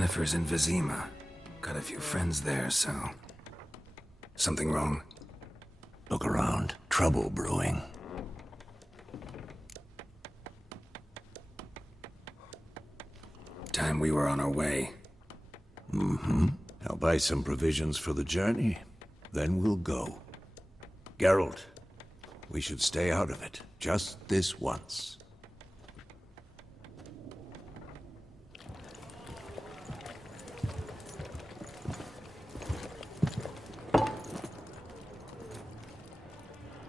Yennefer's in Vizima. Got a few friends there, so... Something wrong? Look around. Trouble brewing. Time we were on our way. Mm-hmm. I'll buy some provisions for the journey. Then we'll go. Geralt, we should stay out of it. Just this once.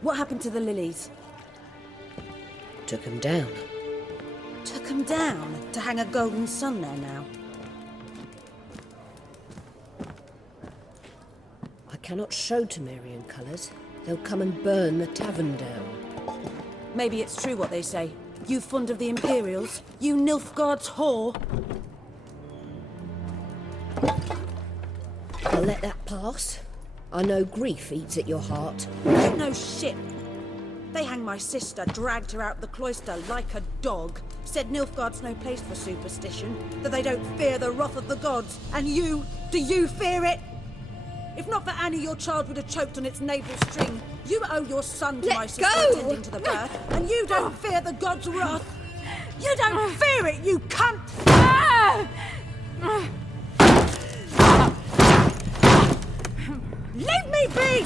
What happened to the lilies? Took him down. Took them down to hang a golden sun there now. I cannot show Temerian colours. They'll come and burn the tavern down. Maybe it's true what they say. You fond of the Imperials? You Nilfgaard's whore? I'll let that pass. I know grief eats at your heart. You know shit. They hanged my sister, dragged her out the cloister like a dog. Said Nilfgaard's no place for superstition, that they don't fear the wrath of the gods. And you, do you fear it? If not for Annie, your child would have choked on its navel string. You owe your son to my sister attending to the birth, and you don't fear the gods' wrath. You don't fear it, you cunt! Leave me be!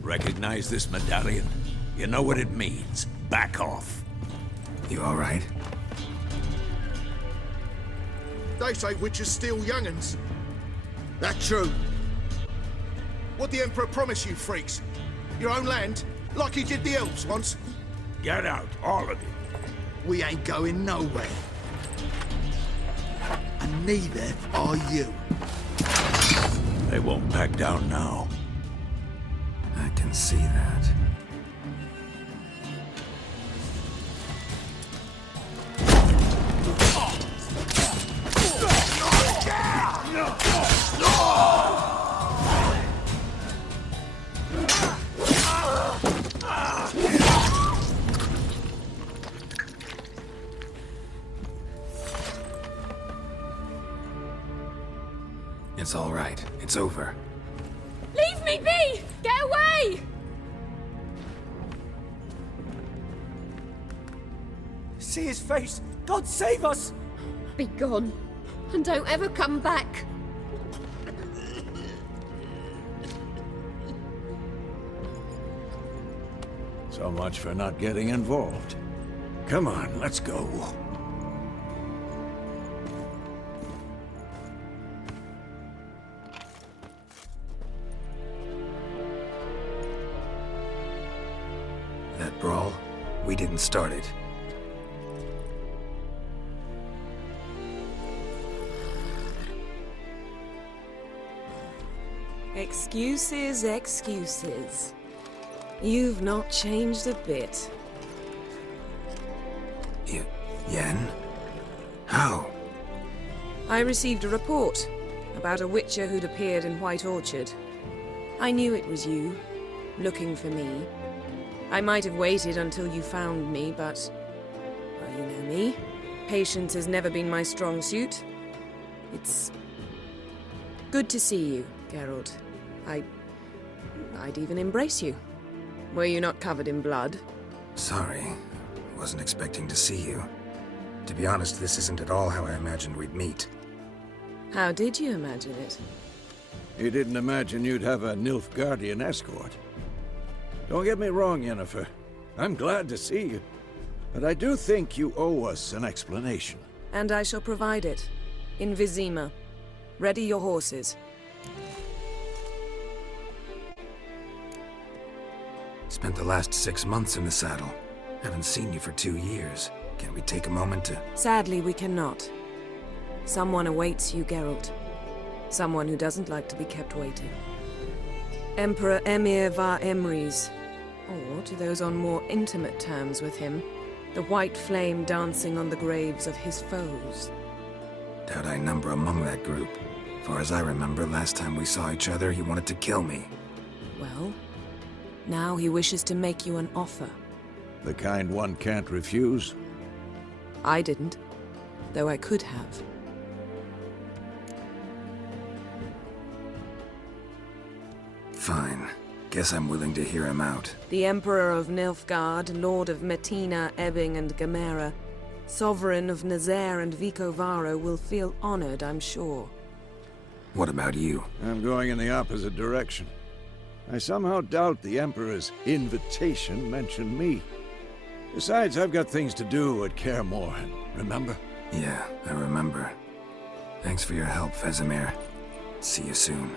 Recognize this medallion? You know what it means. Back off. You all right? They say witches steal young'uns. That true? What'd the Emperor promise you, freaks? Your own land? Like he did the elves once? Get out, all of you. We ain't going nowhere. And neither are you. They won't back down now. I can see that. It's all right. It's over. Leave me be! Get away! See his face! God save us! Be gone, and don't ever come back. So much for not getting involved. Come on, let's go. That brawl, we didn't start it. Excuses, excuses. You've not changed a bit. Yen? How? I received a report about a witcher who'd appeared in White Orchard. I knew it was you, looking for me. I might have waited until you found me, but... well, you know me. Patience has never been my strong suit. It's... good to see you, Geralt. I'd even embrace you. Were you not covered in blood? Sorry. Wasn't expecting to see you. To be honest, this isn't at all how I imagined we'd meet. How did you imagine it? You didn't imagine you'd have a NILFGAARDIAN escort. Don't get me wrong, Yennefer. I'm glad to see you. But I do think you owe us an explanation. And I shall provide it. In Vizima. Ready your horses. Spent the last 6 months in the saddle. Haven't seen you for 2 years. Can we take a moment to... Sadly, we cannot. Someone awaits you, Geralt. Someone who doesn't like to be kept waiting. Emperor Emir var Emrys. Or, to those on more intimate terms with him, the white flame dancing on the graves of his foes. Doubt I number among that group. Far as I remember, last time we saw each other, he wanted to kill me. Well, now he wishes to make you an offer. The kind one can't refuse? I didn't, though I could have. Fine. Guess I'm willing to hear him out. The Emperor of Nilfgaard, Lord of Metina, Ebbing, and Gamera, Sovereign of Nazaire and Vicovaro will feel honored, I'm sure. What about you? I'm going in the opposite direction. I somehow doubt the Emperor's invitation mentioned me. Besides, I've got things to do at Kaer Morhen, remember? Yeah, I remember. Thanks for your help, Vesemir. See you soon.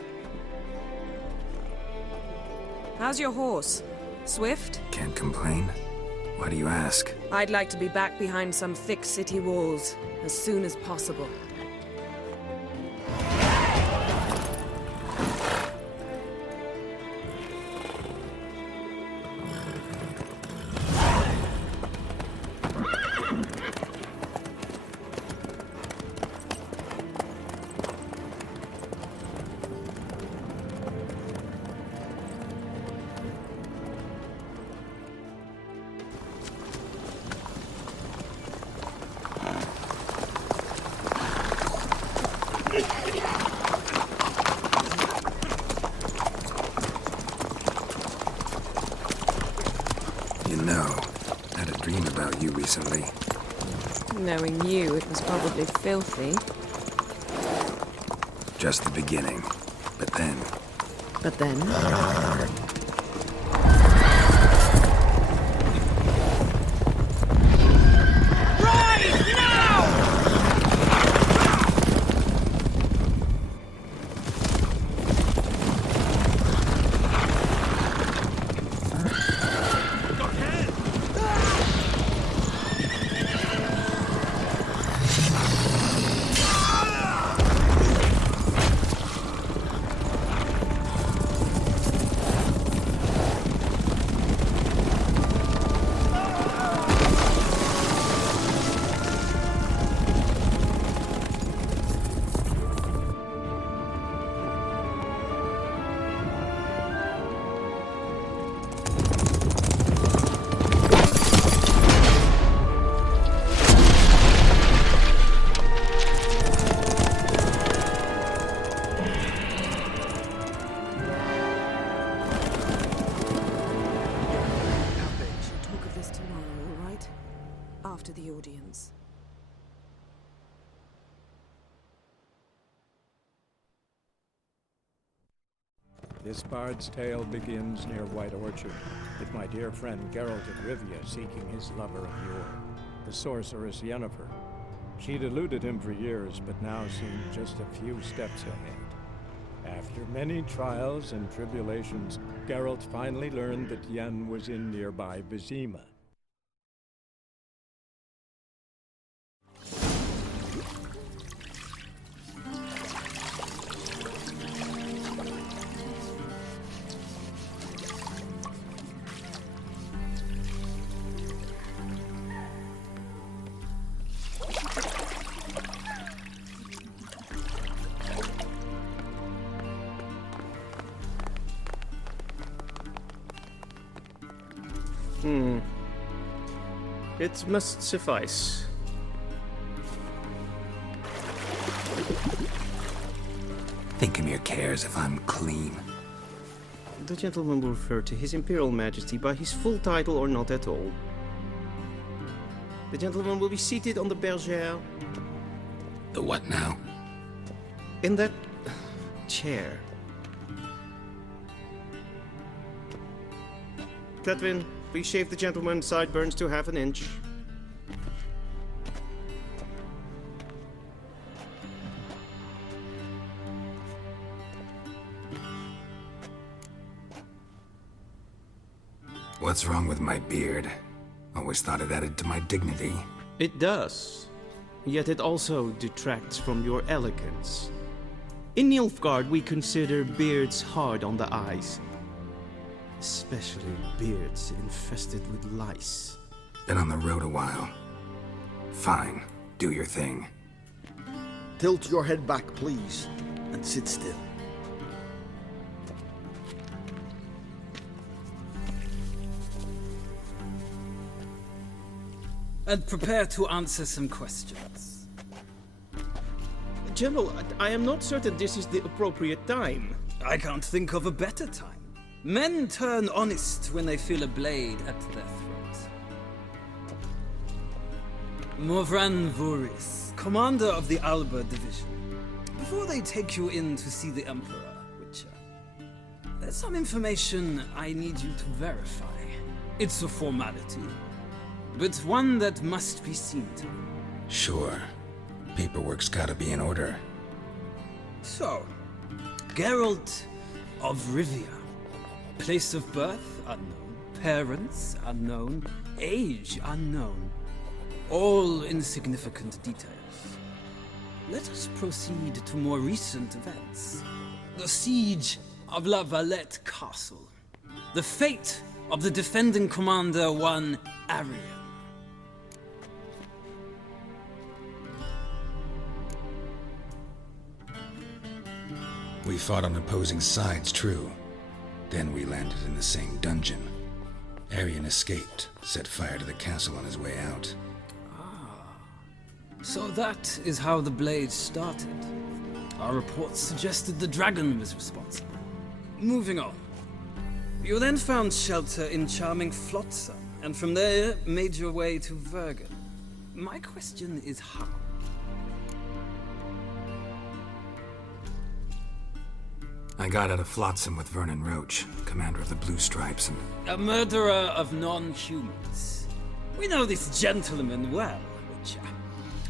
How's your horse? Swift? Can't complain. Why do you ask? I'd like to be back behind some thick city walls as soon as possible. You know, I had a dream about you recently. Knowing you, it was probably filthy. Just the beginning. But then... But then... After the audience. This bard's tale begins near White Orchard, with my dear friend Geralt of Rivia seeking his lover of yore, the sorceress Yennefer. She'd eluded him for years, but now seemed just a few steps ahead. After many trials and tribulations, Geralt finally learned that Yen was in nearby Vizima. It must suffice. Thinkamir cares if I'm clean. The gentleman will refer to His Imperial Majesty by his full title or not at all. The gentleman will be seated on the bergère. The what now? In that chair. Cletwin, please shave the gentleman's sideburns to half an inch. What's wrong with my beard? Always thought it added to my dignity. It does. Yet it also detracts from your elegance. In Nilfgaard, we consider beards hard on the eyes. Especially beards infested with lice. Been on the road a while. Fine. Do your thing. Tilt your head back, please, and sit still. and prepare to answer some questions. General, I am not certain this is the appropriate time. I can't think of a better time. Men turn honest when they feel a blade at their throat. Morvran Voris, commander of the Alba Division. Before they take you in to see the Emperor, Witcher, there's some information I need you to verify. It's a formality, but one that must be seen to. Sure. Paperwork's gotta be in order. So, Geralt of Rivia. Place of birth unknown, parents unknown, age unknown. All insignificant details. Let us proceed to more recent events. The siege of La Valette Castle. The fate of the defending commander, one Arian. We fought on opposing sides, true. Then we landed in the same dungeon. Arian escaped, set fire to the castle on his way out. So that is how the blade started. Our reports suggested the dragon was responsible. Moving on. You then found shelter in charming Flotsam, and from there made your way to Vergen. My question is how? I got out of Flotsam with Vernon Roach, commander of the Blue Stripes, and... A murderer of non-humans. We know this gentleman well, Witcher.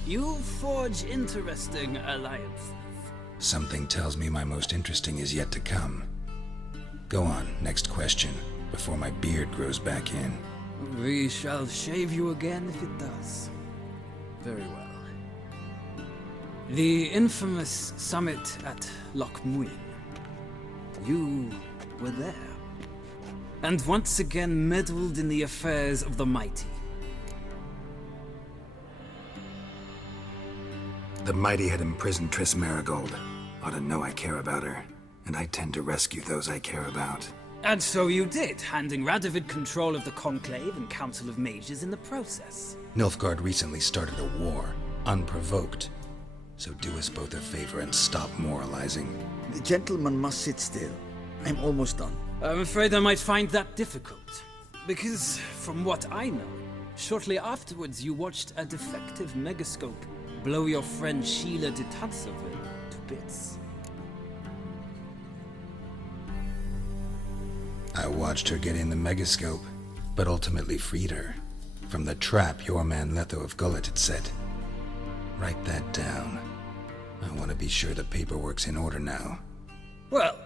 You forge interesting alliances. Something tells me my most interesting is yet to come. Go on, next question, before my beard grows back in. We shall shave you again if it does. Very well. The infamous summit at Loch Muin. You were there. And once again meddled in the affairs of the mighty. The mighty had imprisoned TRISS Merigold. Ought to know I care about her, and I tend to rescue those I care about. And so you did, handing Radovid control of the Conclave and Council of Mages in the process. Nilfgaard recently started a war, unprovoked. So do us both a favor and stop moralizing. The gentleman must sit still. I'm almost done. I'm afraid I might find that difficult. Because, from what I know, shortly afterwards you watched a defective megascope blow your friend Sheila de Tansoville to bits. I watched her get in the megascope, but ultimately freed her from the trap your man Letho of Gullet had set. Write that down. I want to be sure the paperwork's in order now. Well,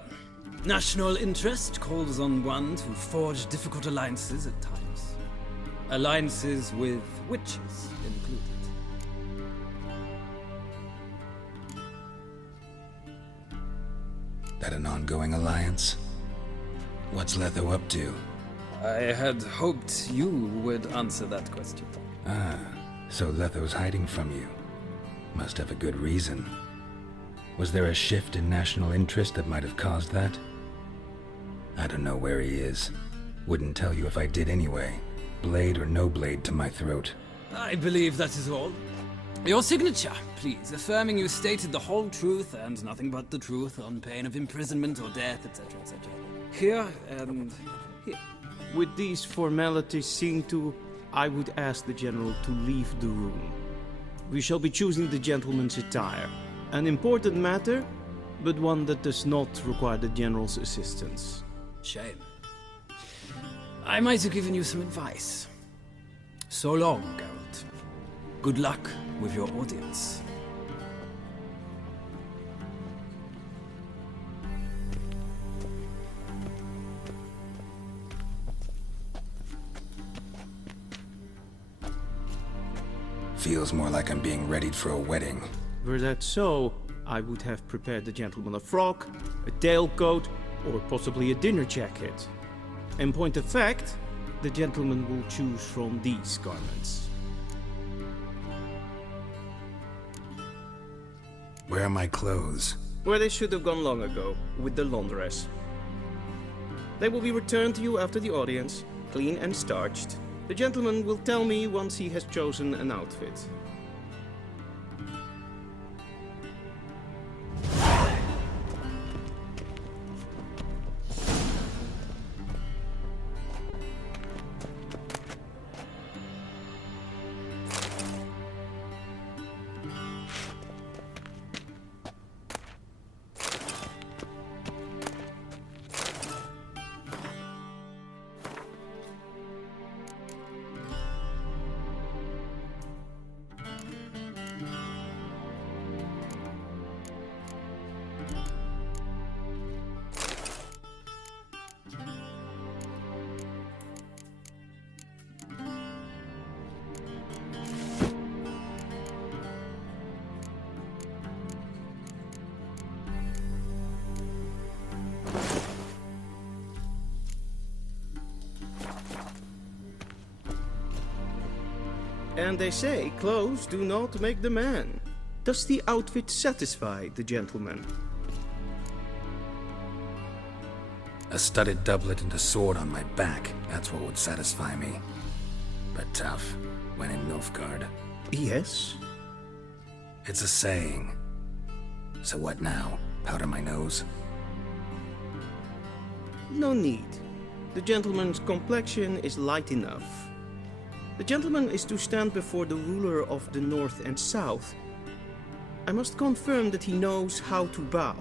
national interest calls on one to forge difficult alliances at times. Alliances with witches included. That an ongoing alliance? What's Letho up to? I had hoped you would answer that question. Ah, so Letho's hiding from you. Must have a good reason. Was there a shift in national interest that might have caused that? I don't know where he is. Wouldn't tell you if I did anyway. Blade or no blade to my throat. I believe that is all. Your signature, please, affirming you stated the whole truth and nothing but the truth on pain of imprisonment or death, etc., etc. Here and here. With these formalities seen to, I would ask the General to leave the room. We shall be choosing the gentleman's attire. An important matter, but one that does not require the General's assistance. Shame. I might have given you some advice. So long, Geralt. Good luck with your audience. Feels more like I'm being readied for a wedding. Were that so, I would have prepared the gentleman a frock, a tailcoat, or possibly a dinner jacket. In point of fact, the gentleman will choose from these garments. Where are my clothes? Where they should have gone long ago, with the laundress. They will be returned to you after the audience, clean and starched. The gentleman will tell me once he has chosen an outfit. And they say clothes do not make the man. Does the outfit satisfy the gentleman? A studded doublet and a sword on my back, that's what would satisfy me. But tough, when in Nilfgaard. Yes? It's a saying. So what now? Powder my nose? No need. The gentleman's complexion is light enough. The gentleman is to stand before the ruler of the North and South. I must confirm that he knows how to bow.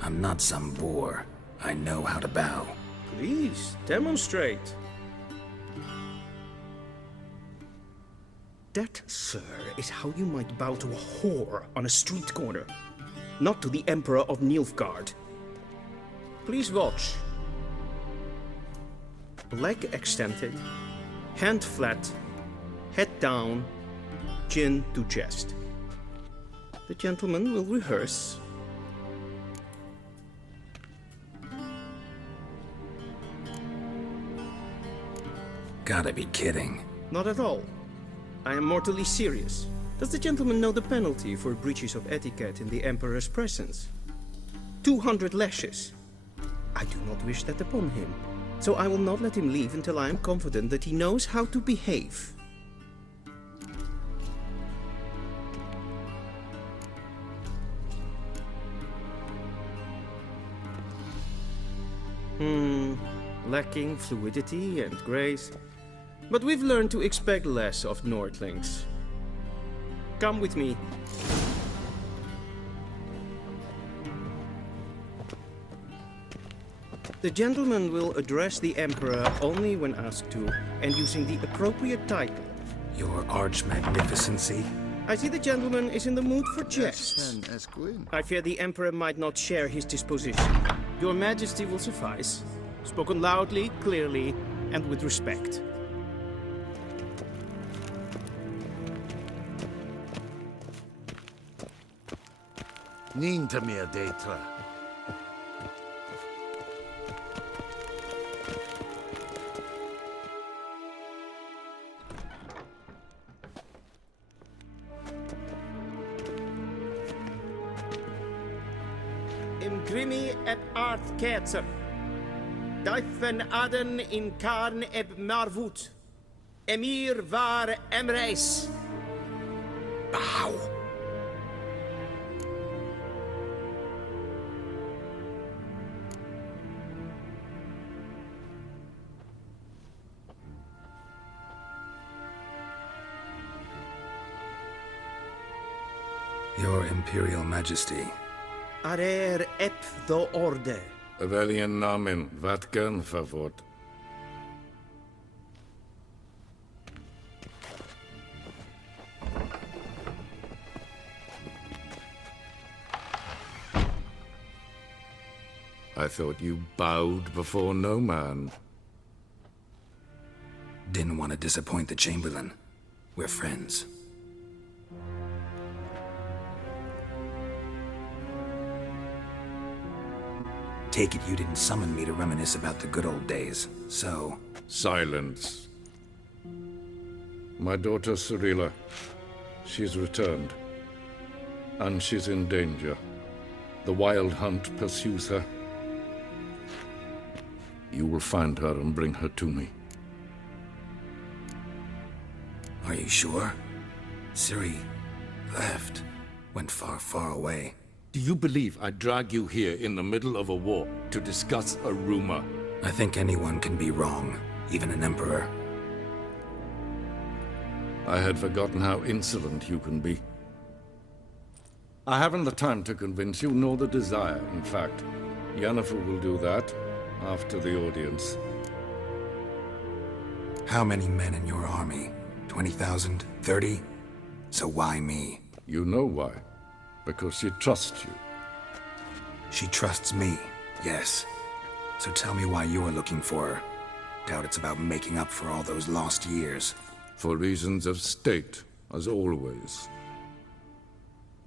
I'm not some boor. I know how to bow. Please, demonstrate. That, sir, is how you might bow to a whore on a street corner, not to the Emperor of Nilfgaard. Please watch. Leg extended, hand flat, head down, chin to chest. The gentleman will rehearse. Gotta be kidding. Not at all. I am mortally serious. Does the gentleman know the penalty for breaches of etiquette in the Emperor's presence? 200 lashes. I do not wish that upon him, so I will not let him leave until I am confident that he knows how to behave. Lacking fluidity and grace. But we've learned to expect less of Nordlings. Come with me. The gentleman will address the Emperor only when asked to, and using the appropriate title. Your Arch-Magnificency? I see the gentleman is in the mood for jests. I fear the Emperor might not share his disposition. Your Majesty will suffice. Spoken loudly, clearly, and with respect. Ninta mir detra. Imgrimi et art ketzer. Daifen aden in karn eb marvut. Emir var emreis. Bow! Your Imperial Majesty. Arer ep the orde. Welchen Namen? Wat gern favort? I thought you bowed before no man. Didn't want to disappoint the Chamberlain. We're friends. Take it you didn't summon me to reminisce about the good old days, so... Silence. My daughter Cyrilla, she's returned. And she's in danger. The Wild Hunt pursues her. You will find her and bring her to me. Are you sure? Ciri left. Went far, far away. Do you believe I drag you here in the middle of a war to discuss a rumor? I think anyone can be wrong, even an emperor. I had forgotten how insolent you can be. I haven't the time to convince you, nor the desire, in fact. Yennefer will do that after the audience. How many men in your army? 20,000? 30? So why me? You know why. Because she trusts you. She trusts me, yes. So tell me why you're looking for her. Doubt it's about making up for all those lost years. For reasons of state, as always.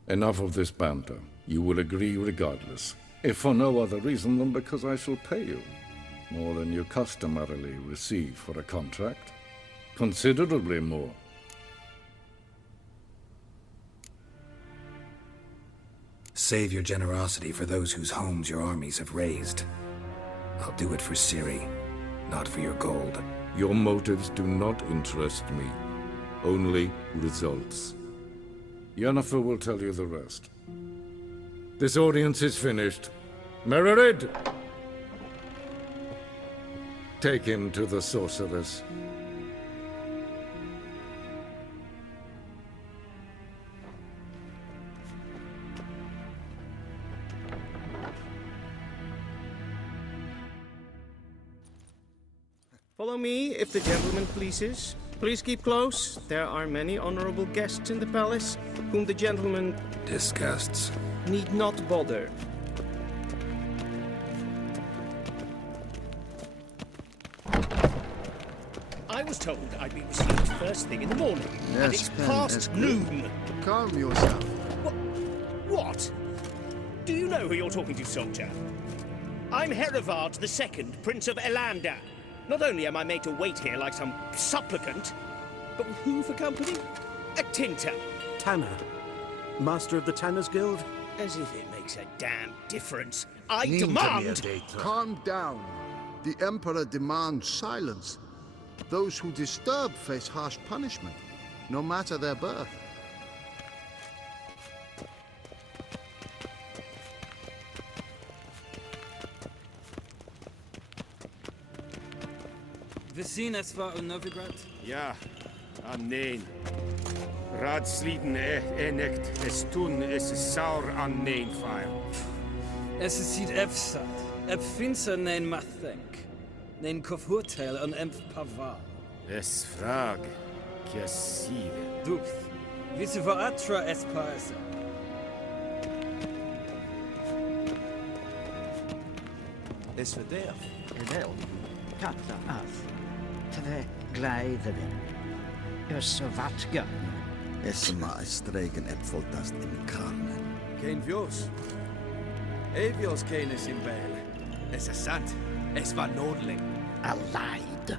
Enough of this banter. You will agree regardless. If for no other reason than because I shall pay you. More than you customarily receive for a contract. Considerably more. Save your generosity for those whose homes your armies have razed. I'll do it for Ciri, not for your gold. Your motives do not interest me. Only results. Yennefer will tell you the rest. This audience is finished. Merid! Take him to the sorceress. Follow me, if the gentleman pleases. Please keep close. There are many honorable guests in the palace, whom the gentleman... disgusts. ...need not bother. I was told I'd be received first thing in the morning, and it's past noon. Calm yourself. What? Do you know who you're talking to, soldier? I'm Herivard II, Prince of Elander. Not only am I made to wait here like some supplicant, but with who for company? A tinter. Tanner. Master of the Tanners Guild? As if it makes a damn difference. I demand... Calm down. The Emperor demands silence. Those who disturb face harsh punishment, no matter their birth. We zien es war in Novigrad? Ja, nein. Radsliden enekt, es tun, es saur an nein fire. Es ziet efsat, finser nein mathenk. Nein kofhurtel en pavar. Es frag, kiaside. Duft, wisse va atra es paesa. Es verderf, el, katta af. Tre gleideren. Så vatga. Es maar streken epfoltast in karnen. Kein Vios. Evios keines in Bale. Es ist sant. Es war Nodling. Alleid.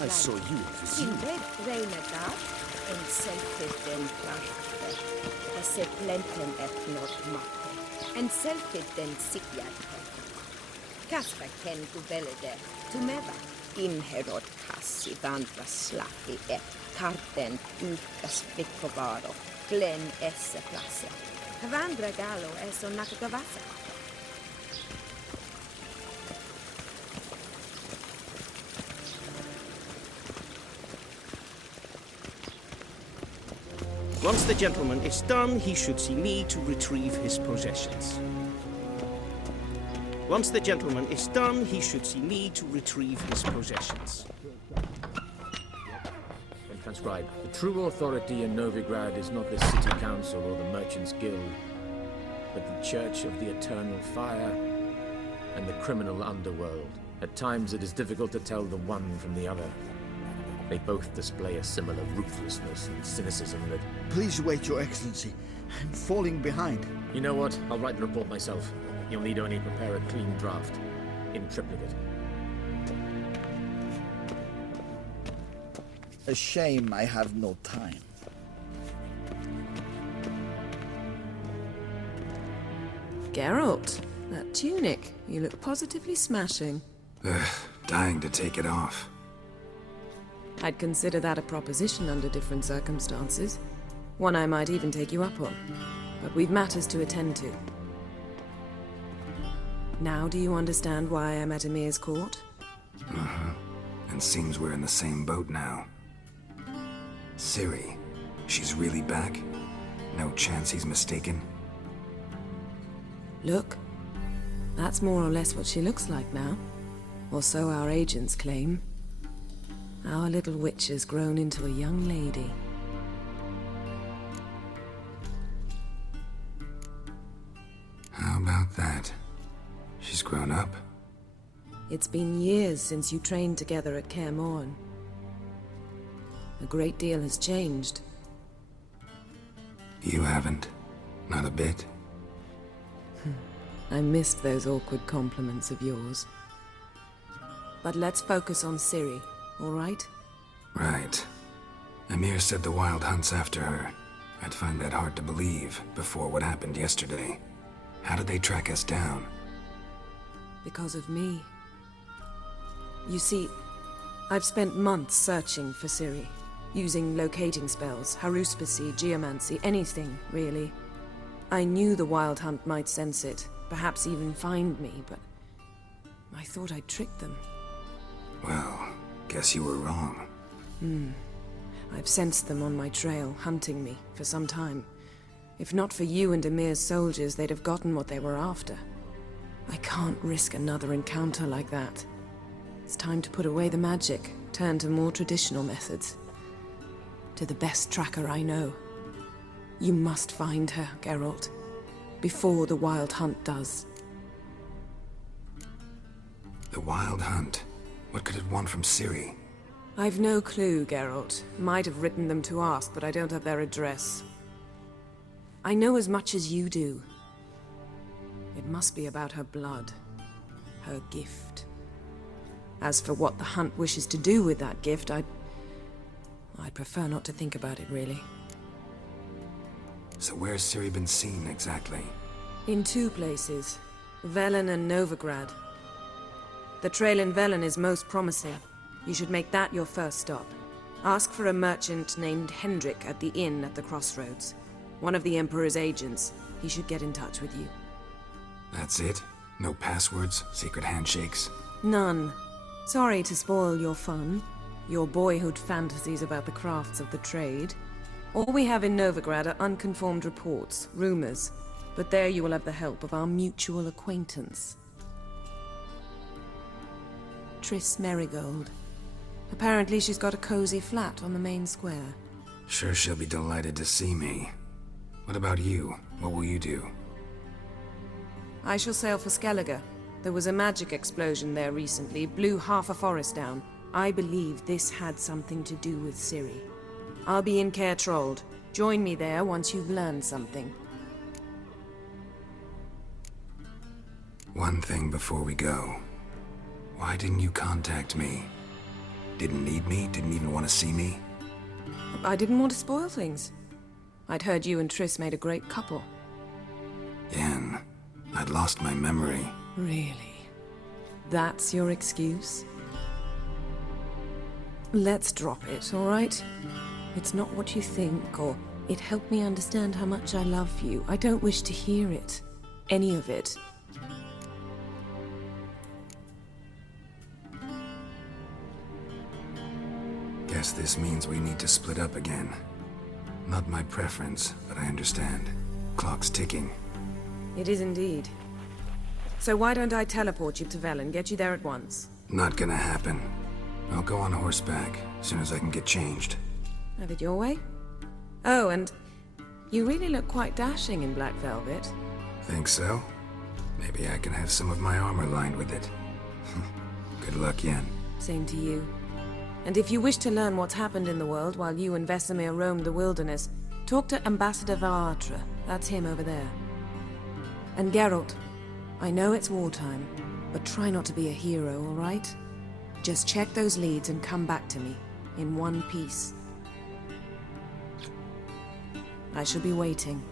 I saw you. Silver Reinegat en selfie den plaste. Esse plenten et not matte. En selfie den sikjarte. Kasper ken gubelede. Tumeva. Inherod kassi vandra slappi et karten ykkas vikkovaro. Glen esse plasse. Vandra galo eso nakagavasa. Once the gentleman is done, he should see me to retrieve his possessions. Once the gentleman is done, he should see me to retrieve his possessions. And transcribe. The true authority in Novigrad is not the city council or the merchants' guild, but the Church of the Eternal Fire and the criminal underworld. At times it is difficult to tell the one from the other. They both display a similar ruthlessness and cynicism that... Please wait, Your Excellency. I'm falling behind. You know what? I'll write the report myself. You'll need only prepare a clean draft. in triplicate. A shame I have no time. Geralt, that tunic. You look positively smashing. Ugh, dying to take it off. I'd consider that a proposition under different circumstances. One I might even take you up on. But we've matters to attend to. Now do you understand why I'm at Emir's court? Uh-huh. And seems we're in the same boat now. Ciri, she's really back? No chance he's mistaken? Look, that's more or less what she looks like now. Or so our agents claim. Our little witch has grown into a young lady. How about that? She's grown up? It's been years since you trained together at Kaer Morhen. A great deal has changed. You haven't? Not a bit? I missed those awkward compliments of yours. But let's focus on Ciri, all right? Right. Emir said the Wild Hunt's after her. I'd find that hard to believe before what happened yesterday. How did they track us down? Because of me. You see, I've spent months searching for Ciri, using locating spells, haruspicy, geomancy, anything, really. I knew the Wild Hunt might sense it, perhaps even find me, but I thought I'd tricked them. Well, guess you were wrong. I've sensed them on my trail, hunting me, for some time. If not for you and Emir's soldiers, they'd have gotten what they were after. I can't risk another encounter like that. It's time to put away the magic, turn to more traditional methods. To the best tracker I know. You must find her, Geralt. Before the Wild Hunt does. The Wild Hunt? What could it want from Ciri? I've no clue, Geralt. Might have written them to ask, but I don't have their address. I know as much as you do. It must be about her blood. Her gift. As for what the Hunt wishes to do with that gift, I'd prefer not to think about it, really. So where's Ciri been seen, exactly? In two places. Velen and Novigrad. The trail in Velen is most promising. You should make that your first stop. Ask for a merchant named Hendrik at the inn at the crossroads. One of the Emperor's agents. He should get in touch with you. That's it? No passwords? Secret handshakes? None. Sorry to spoil your fun. Your boyhood fantasies about the crafts of the trade. All we have in Novigrad are unconfirmed reports, rumors. But there you will have the help of our mutual acquaintance. TRISS Merigold. Apparently she's got a cozy flat on the main square. Sure she'll be delighted to see me. What about you? What will you do? I shall sail for Skellige. There was a magic explosion there recently, blew half a forest down. I believe this had something to do with Ciri. I'll be in Caer Trold. Join me there once you've learned something. One thing before we go. Why didn't you contact me? Didn't need me? Didn't even want to see me? I didn't want to spoil things. I'd heard you and Triss made a great couple. Yen, I'd lost my memory. Really? That's your excuse? Let's drop it, all right? It's not what you think, or it helped me understand how much I love you. I don't wish to hear it. Any of it. Guess this means we need to split up again. Not my preference, but I understand. Clock's ticking. It is indeed. So why don't I teleport you to Velen, get you there at once? Not gonna happen. I'll go on horseback, as soon as I can get changed. Have it your way? Oh, and you really look quite dashing in black velvet. Think so? Maybe I can have some of my armor lined with it. Good luck, Yen. Same to you. And if you wish to learn what's happened in the world while you and Vesemir roamed the wilderness, talk to Ambassador Varatra. That's him over there. And Geralt, I know it's wartime, But try not to be a hero, all right? Just check those leads and come back to me, in one piece. I shall be waiting.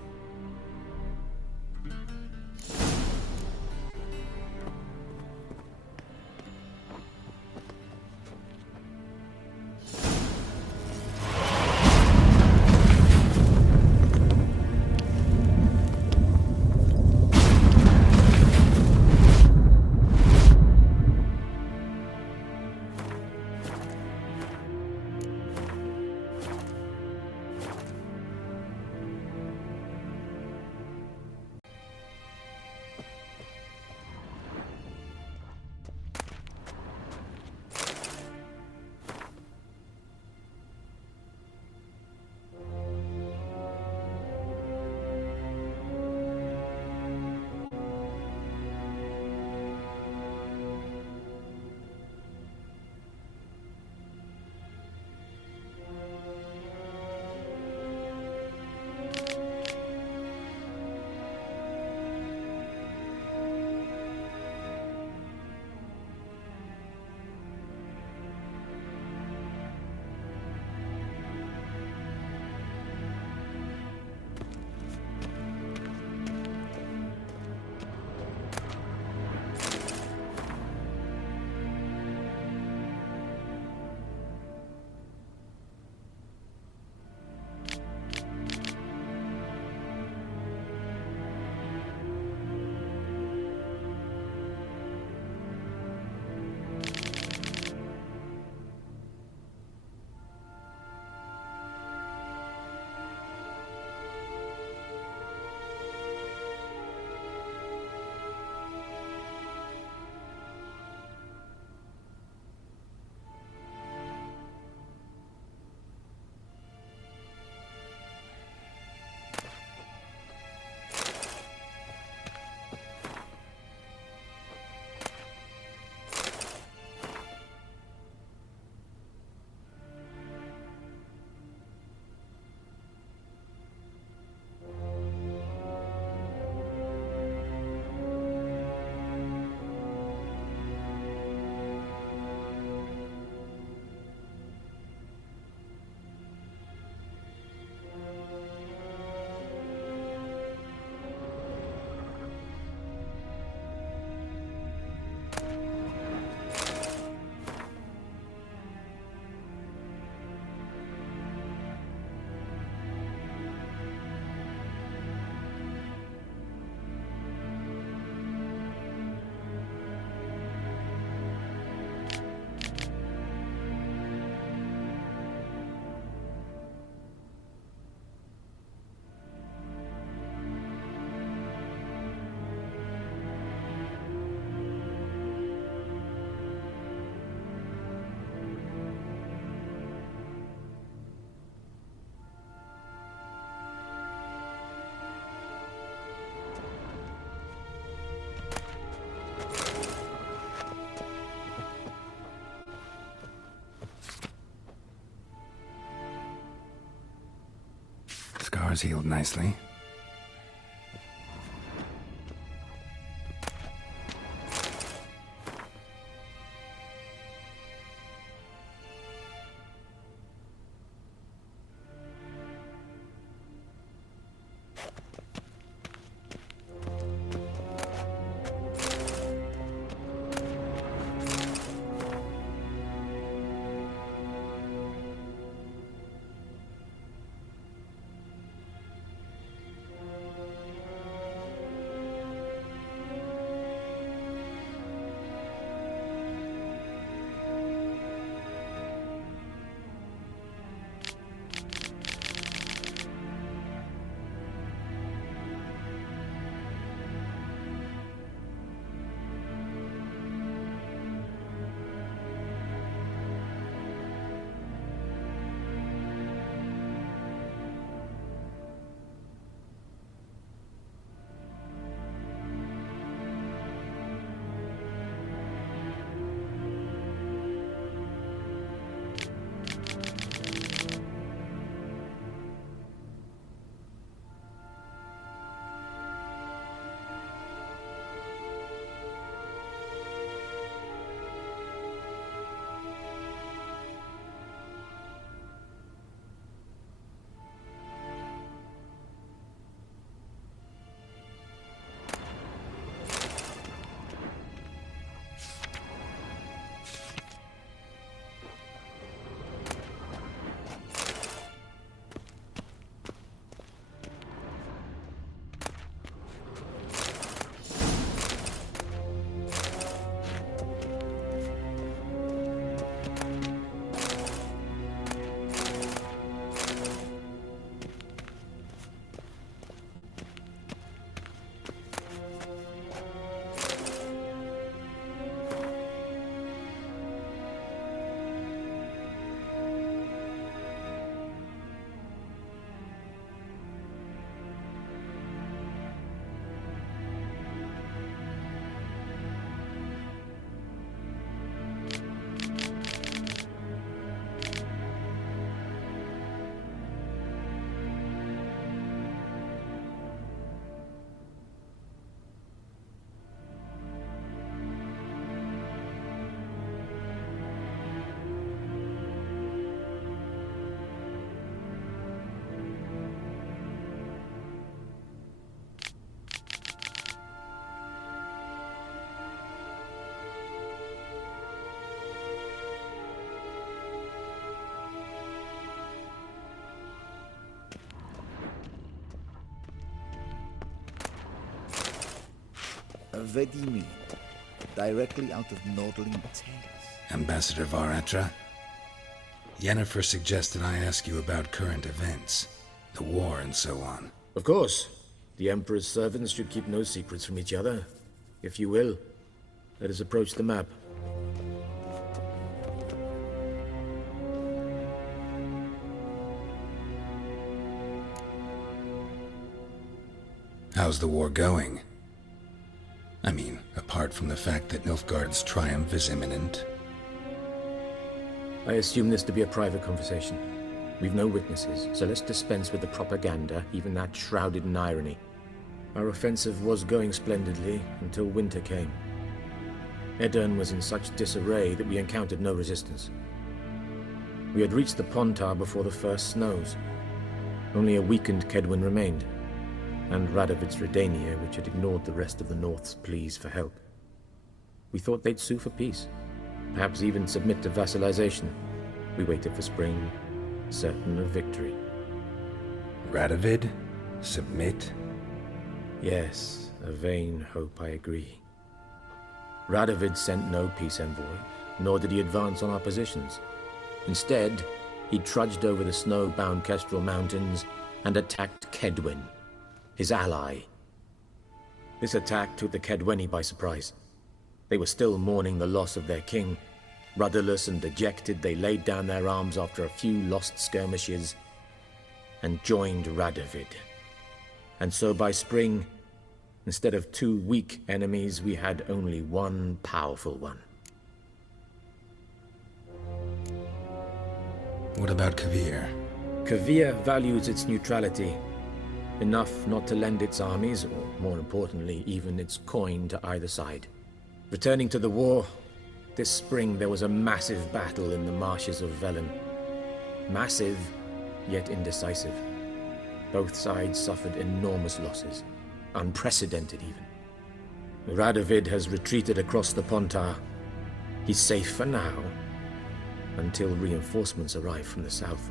Scars healed nicely. Vedimi, directly out of Nordling tales. Ambassador Varatra? Yennefer suggested I ask you about current events, the war and so on. Of course. The Emperor's servants should keep no secrets from each other. If you will, let us approach the map. How's the war going? I mean, apart from the fact that Nilfgaard's triumph is imminent. I assume this to be a private conversation. We've no witnesses, so let's dispense with the propaganda, even that shrouded in irony. Our offensive was going splendidly until winter came. Edirn was in such disarray that we encountered no resistance. We had reached the Pontar before the first snows. Only a weakened Kedwin remained, and Radovid's Redania, which had ignored the rest of the North's pleas for help. We thought they'd sue for peace, perhaps even submit to vassalization. We waited for spring, certain of victory. Radovid? Submit? Yes, a vain hope, I agree. Radovid sent no peace envoy, nor did he advance on our positions. Instead, he trudged over the snow-bound Kestrel Mountains and attacked Kedwin, his ally. This attack took the Kedweni by surprise. They were still mourning the loss of their king. Rudderless and dejected, they laid down their arms after a few lost skirmishes and joined Radovid. And so by spring, instead of 2 weak enemies, we had only one powerful one. What about Kavir? Kavir values its neutrality, enough not to lend its armies, or more importantly, even its coin to either side. Returning to the war, this spring there was a massive battle in the marshes of Velen. Massive, yet indecisive. Both sides suffered enormous losses, unprecedented even. Radovid has retreated across the Pontar. He's safe for now, until reinforcements arrive from the south.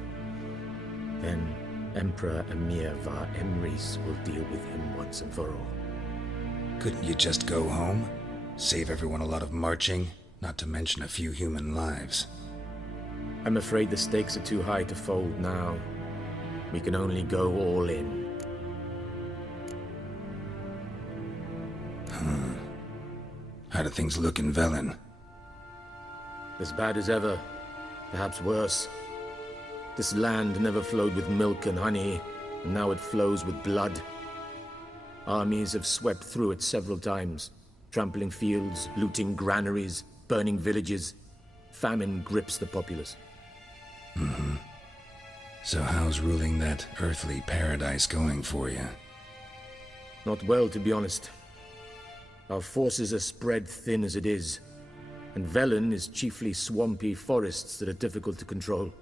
Then Emperor Emir Var Emrys will deal with him once and for all. Couldn't you just go home? Save everyone a lot of marching, not to mention a few human lives. I'm afraid the stakes are too high to fold now. We can only go all in. How do things look in Velen? As bad as ever, perhaps worse. This land never flowed with milk and honey, and now it flows with blood. Armies have swept through it several times, trampling fields, looting granaries, burning villages. Famine grips the populace. So how's ruling that earthly paradise going for you? Not well, to be honest. Our forces are spread thin as it is, and Velen is chiefly swampy forests that are difficult to control.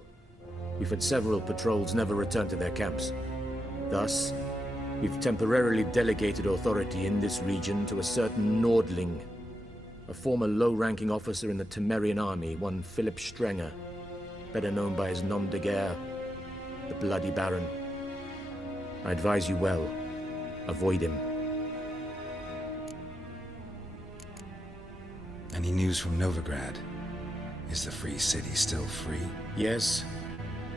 We've had several patrols never return to their camps. Thus, we've temporarily delegated authority in this region to a certain Nordling, a former low-ranking officer in the Temerian army, one Philip Strenger, better known by his nom de guerre, the Bloody Baron. I advise you well, avoid him. Any news from Novigrad? Is the free city still free? Yes,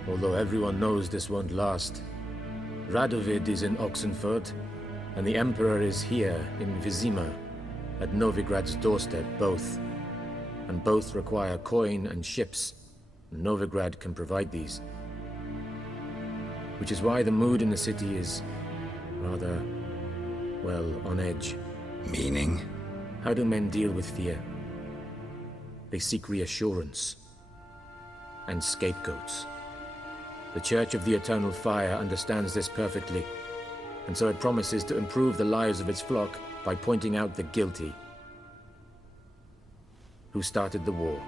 although everyone knows this won't last. Radovid is in Oxenfurt, and the Emperor is here in Vizima, at Novigrad's doorstep, both. And both require coin and ships. Novigrad can provide these. Which is why the mood in the city is rather, well, on edge. Meaning? How do men deal with fear? They seek reassurance and scapegoats. The Church of the Eternal Fire understands this perfectly, and so it promises to improve the lives of its flock by pointing out the guilty. Who started the war?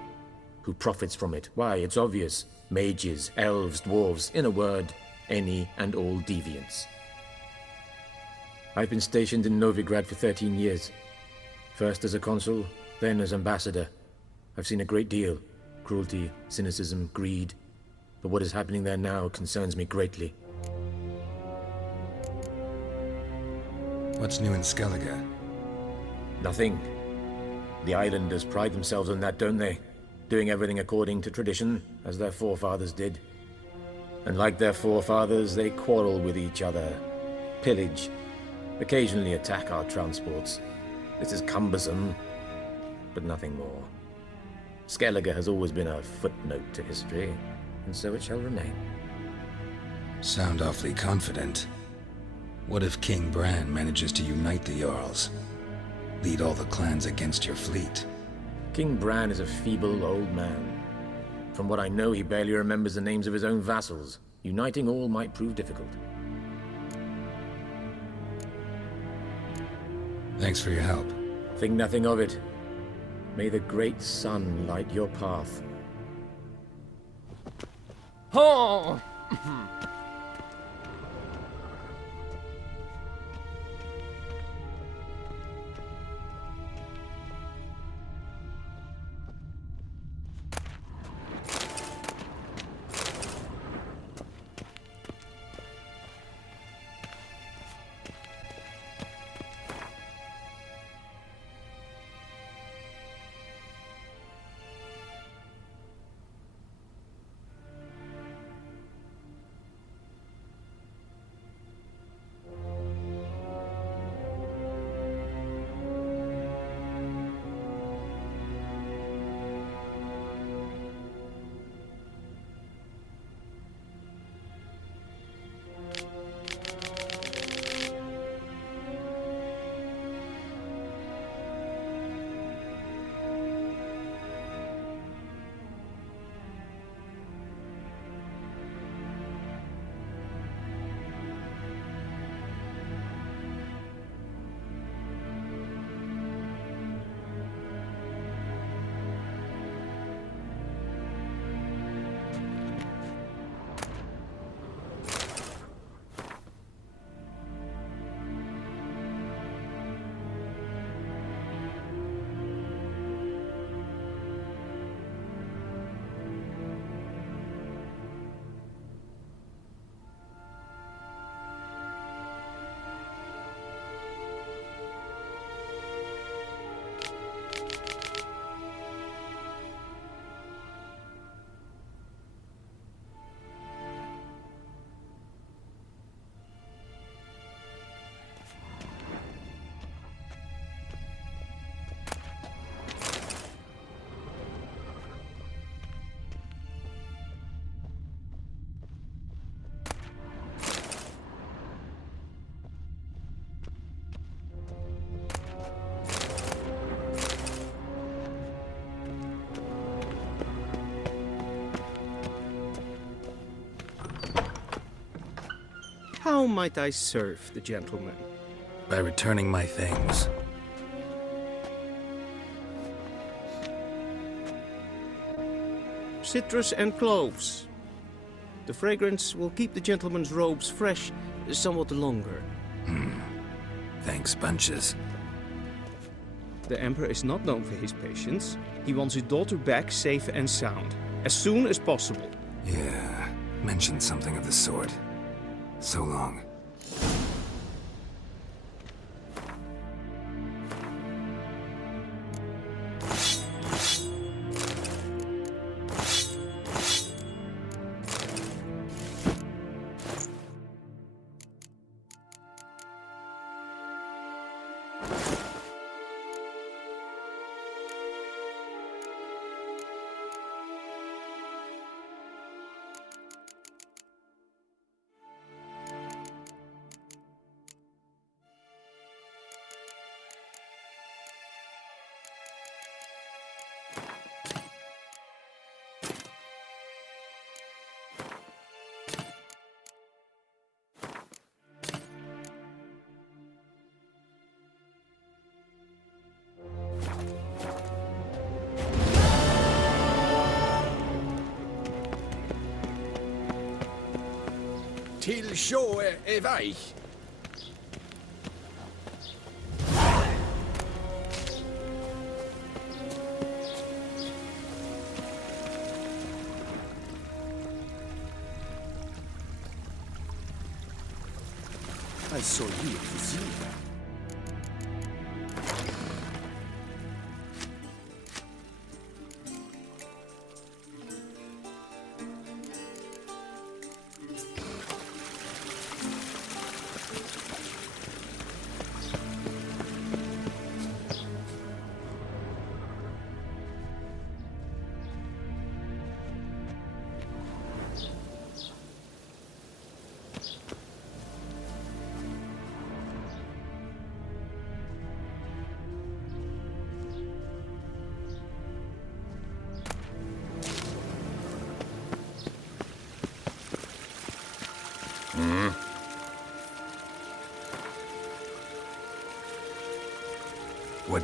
Who profits from it? Why, it's obvious. Mages, elves, dwarves, in a word, any and all deviants. I've been stationed in Novigrad for 13 years. First as a consul, then as ambassador. I've seen a great deal. Cruelty, cynicism, greed. But what is happening there now concerns me greatly. What's new in Skellige? Nothing. The islanders pride themselves on that, don't they? Doing everything according to tradition, as their forefathers did. And like their forefathers, they quarrel with each other, pillage, occasionally attack our transports. This is cumbersome, but nothing more. Skellige has always been a footnote to history, and so it shall remain. Sound awfully confident. What if King Bran manages to unite the Jarls? Lead all the clans against your fleet? King Bran is a feeble old man. From what I know, he barely remembers the names of his own vassals. Uniting all might prove difficult. Thanks for your help. Think nothing of it. May the great sun light your path. Oh! How might I serve the gentleman? By returning my things. Citrus and cloves. The fragrance will keep the gentleman's robes fresh somewhat longer. Thanks, bunches. The Emperor is not known for his patience. He wants his daughter back safe and sound, as soon as possible. Yeah, mentioned something of the sort. So long. Till sjået er vei. I saw you for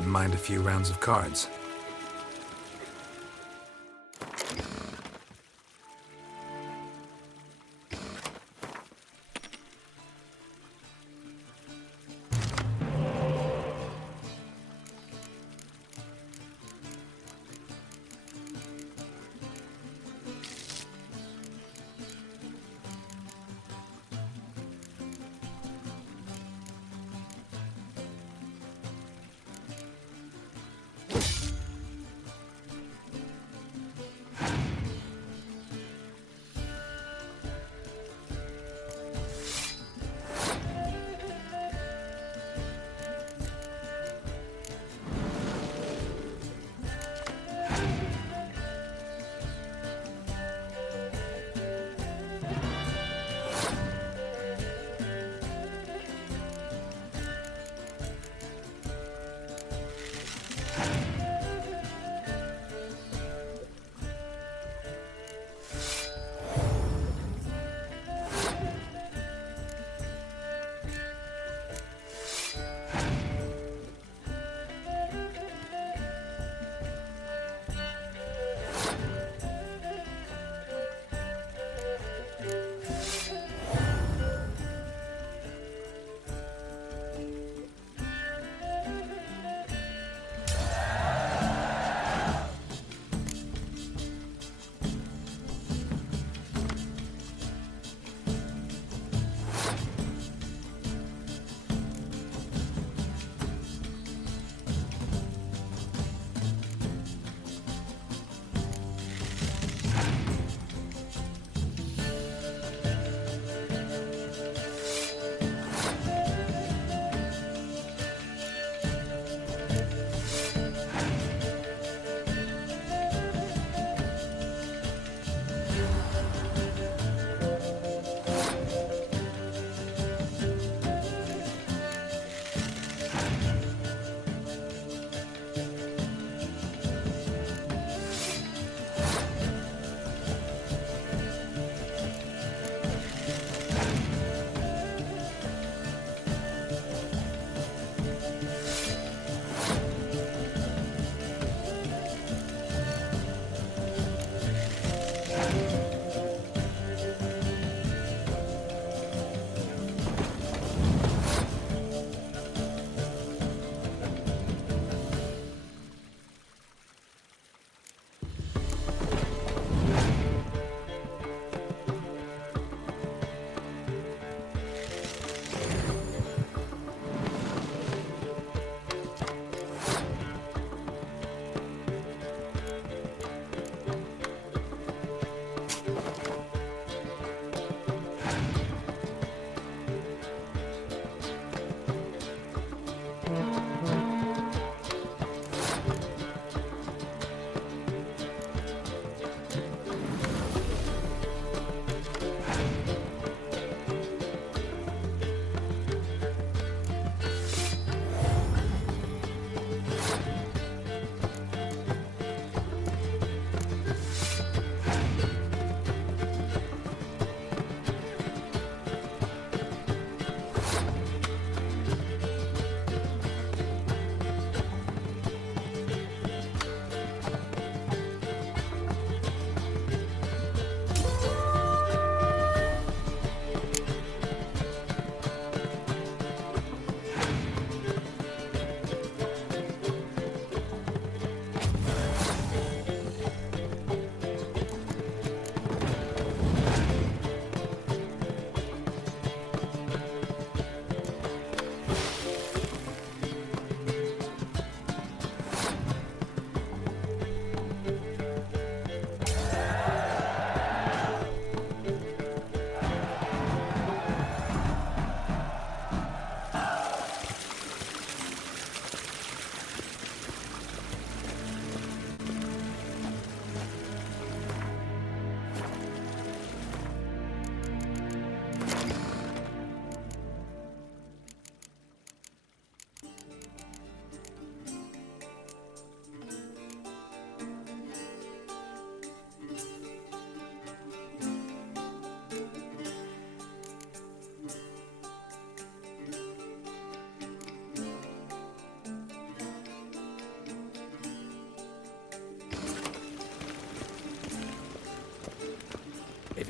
wouldn't mind a few rounds of cards.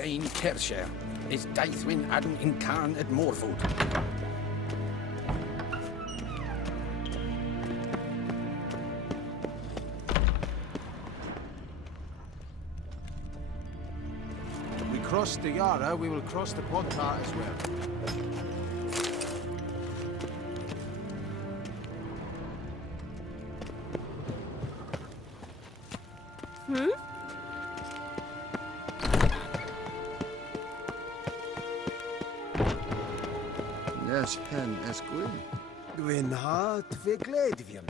ein Kerscher is Deithwin Adden in Khan at Morfoot. We crossed the Yara, we will cross the Pontar as well. Yes, hen es Gwyn. Gwyn hart fi gledfion.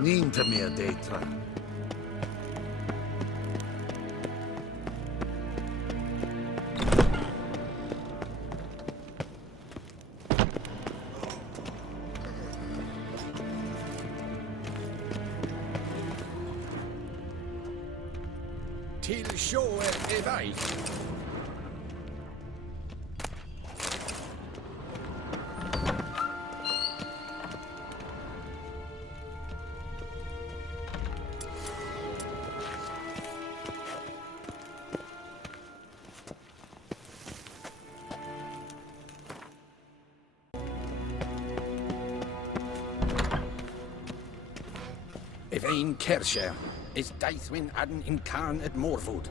Niente meer data. Till show e vai. Ein Kerscher is Deithwin Adden in Khan at Morfoot.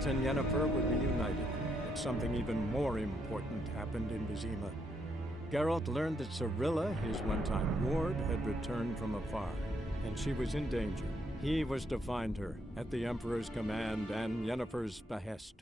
Geralt and Yennefer were reunited, but something even more important happened in Vizima. Geralt learned that Cirilla, his one-time ward, had returned from afar, and she was in danger. He was to find her, at the Emperor's command and Yennefer's behest.